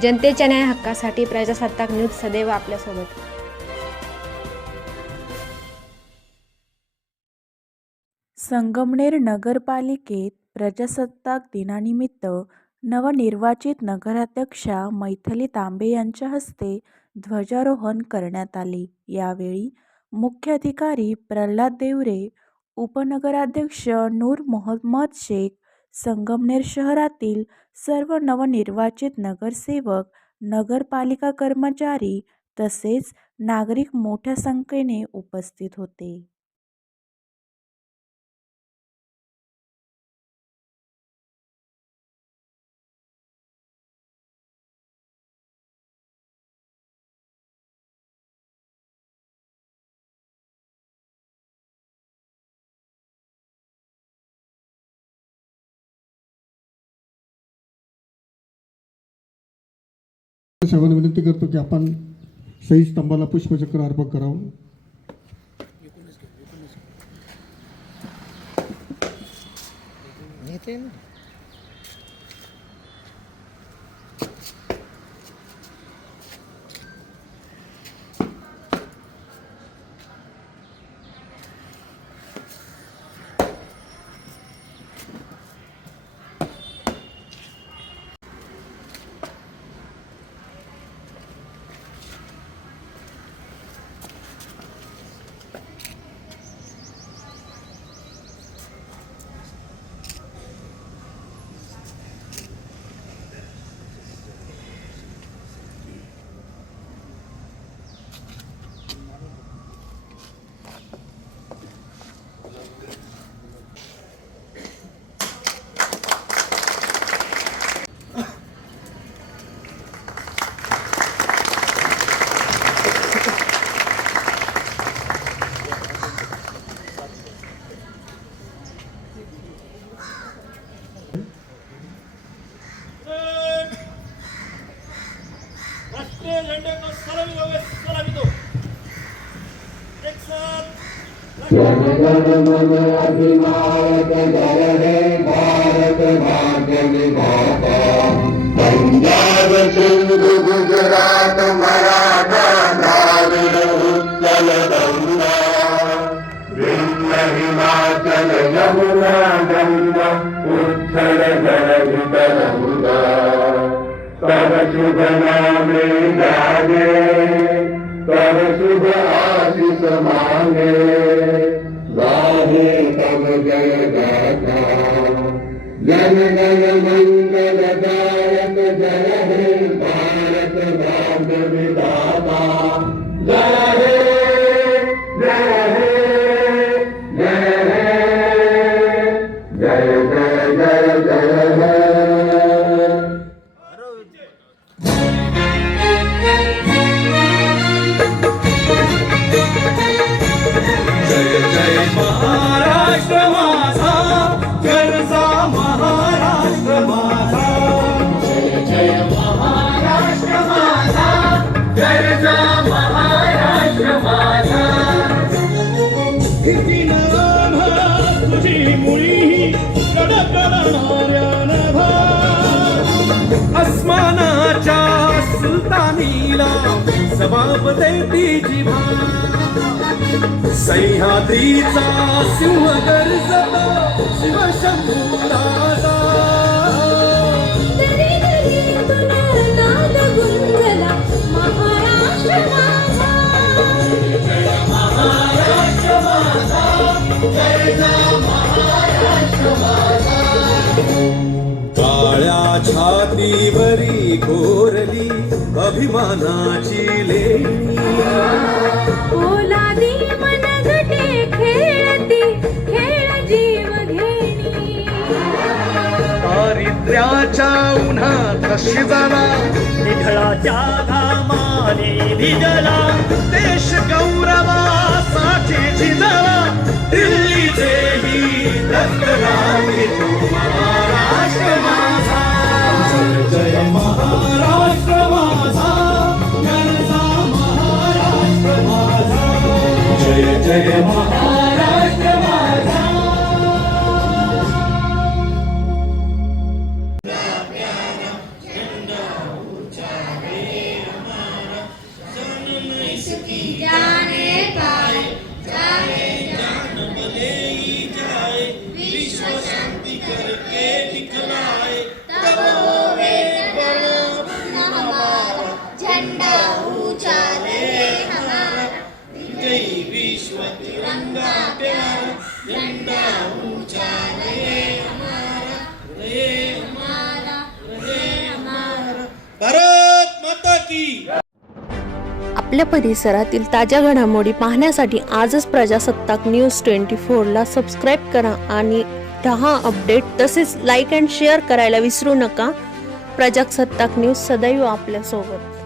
जनतेच्या न्याय हक्कासाठी प्रजासत्ताक न्यूज सदैव आपल्यासोबत. संगमनेर नगरपालिकेत प्रजासत्ताक दिनानिमित्त नवनिर्वाचित नगराध्यक्षा मैथिली तांबे यांच्या हस्ते ध्वजारोहण करण्यात आले. यावेळी मुख्य अधिकारी प्रल्हाद देवरे, उपनगराध्यक्ष नूर मोहम्मद शेख, संगमनेर शहरातील सर्व नवनिर्वाचित नगरसेवक, नगरपालिका कर्मचारी तसेच नागरिक मोठ्या संख्येने उपस्थित होते. सर्वांना विनंती करतो की आपण शहीद स्तंभाला पुष्पचक्र अर्पण करावं. अधिनायक जय हे भारत भाग्य विधाता. पंजाब सिंध गुजरात मराठा द्राविड उत्कल गंगा, विंध्य हिमाचल यमुना गंगा, उत्कल जलधि तरंगा. तब शुभ नामे जागे, तब शुभ आशीष मांगे, गाहे तब जय गाथा. जन गण मंगलदायक जय हे भारत भाग्य विधाता. जय हे जय हे जय हे जय जय जय जय हे. महाराष्ट्र माझा गरजा महाराष्ट्र माझा. जय जय महाराष्ट्र माझा गरजा महाराष्ट्र माझा. किती नाभा तुझी मुळी कडकडणाऱ्या नभा. अस्मानाच्या सुलतानीला जबाब देती जिभा. सह्याद्रीचा सिंह गर्जला शिवशंभू राजा. दरी दरीतून नाद गुंजला महाराष्ट्र माझा. जय महाराष्ट्र माझा जय जय महाराष्ट्र माझा. काळ्या छातीवरी कोरली अभिमानाची लेणी. ओलादी मनगटे खेळती खेळ जीव घेणी. दारिद्र्याच्या उन्हात शिजला निढळाच्या घामाने भिजला. देश गौरवासाठी झिजला दिल्लीचेही दत्तरावे तू महाराष्ट्र माझा. जय जय महाराष्ट्र माझा गरजा महाराष्ट्र माझा. जय जय महाराष्ट्र माझा. झेंडा ऊंचा करके दिखलाए तब होवे पर्व हमारा झंडा ऊंचा रहे हमारा जय विश्व तिरंगा प्यारा झंडा ऊंचा रहे हमारा भारत माता की. आपल्या परिसरातील ताज्या घडामोडी पाहण्यासाठी आजच प्रजासत्ताक न्यूज 24ला सबस्क्राईब करा आणि रहा अपडेट. तसेच लाईक अँड शेअर करायला विसरू नका. प्रजासत्ताक न्यूज सदैव आपल्यासोबत.